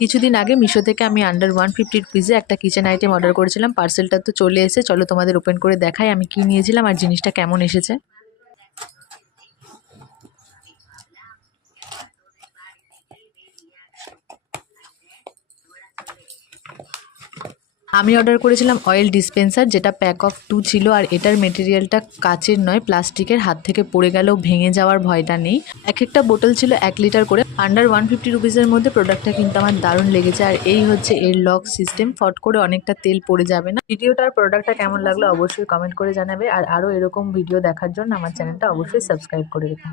কিছুদিন আগে মিশো থেকে আমি আন্ডার 150 রুপিজে একটা কিচেন আইটেম অর্ডার করেছিলাম। পার্সেলটা তো চলে এসেছে, চলো তোমাদের ওপেন করে দেখাই আমি কি নিয়েছিলাম আর জিনিসটা কেমন এসেছে। আমি অর্ডার করেছিলাম অয়েল ডিসপেন্সার, যেটা প্যাক অফ 2 ছিল। আর এটার মেটেরিয়ালটা কাচের নয়, প্লাস্টিকের, হাত থেকে পড়ে গেলেও ভেঙে যাওয়ার ভয়টা নেই। এক একটা বোতল ছিল 1 লিটার করে। আন্ডার 150 রুপিসের মধ্যে প্রোডাক্টটা কিন্তু আমার দারুণ লেগেছে। আর এই হচ্ছে এর লক সিস্টেম, ফট করে অনেকটা তেল পড়ে যাবে না। ভিডিওটা আর প্রোডাক্টটা কেমন লাগলো অবশ্যই কমেন্ট করে জানাবে। আর আরও এরকম ভিডিও দেখার জন্য আমার চ্যানেলটা অবশ্যই সাবস্ক্রাইব করে রেখো।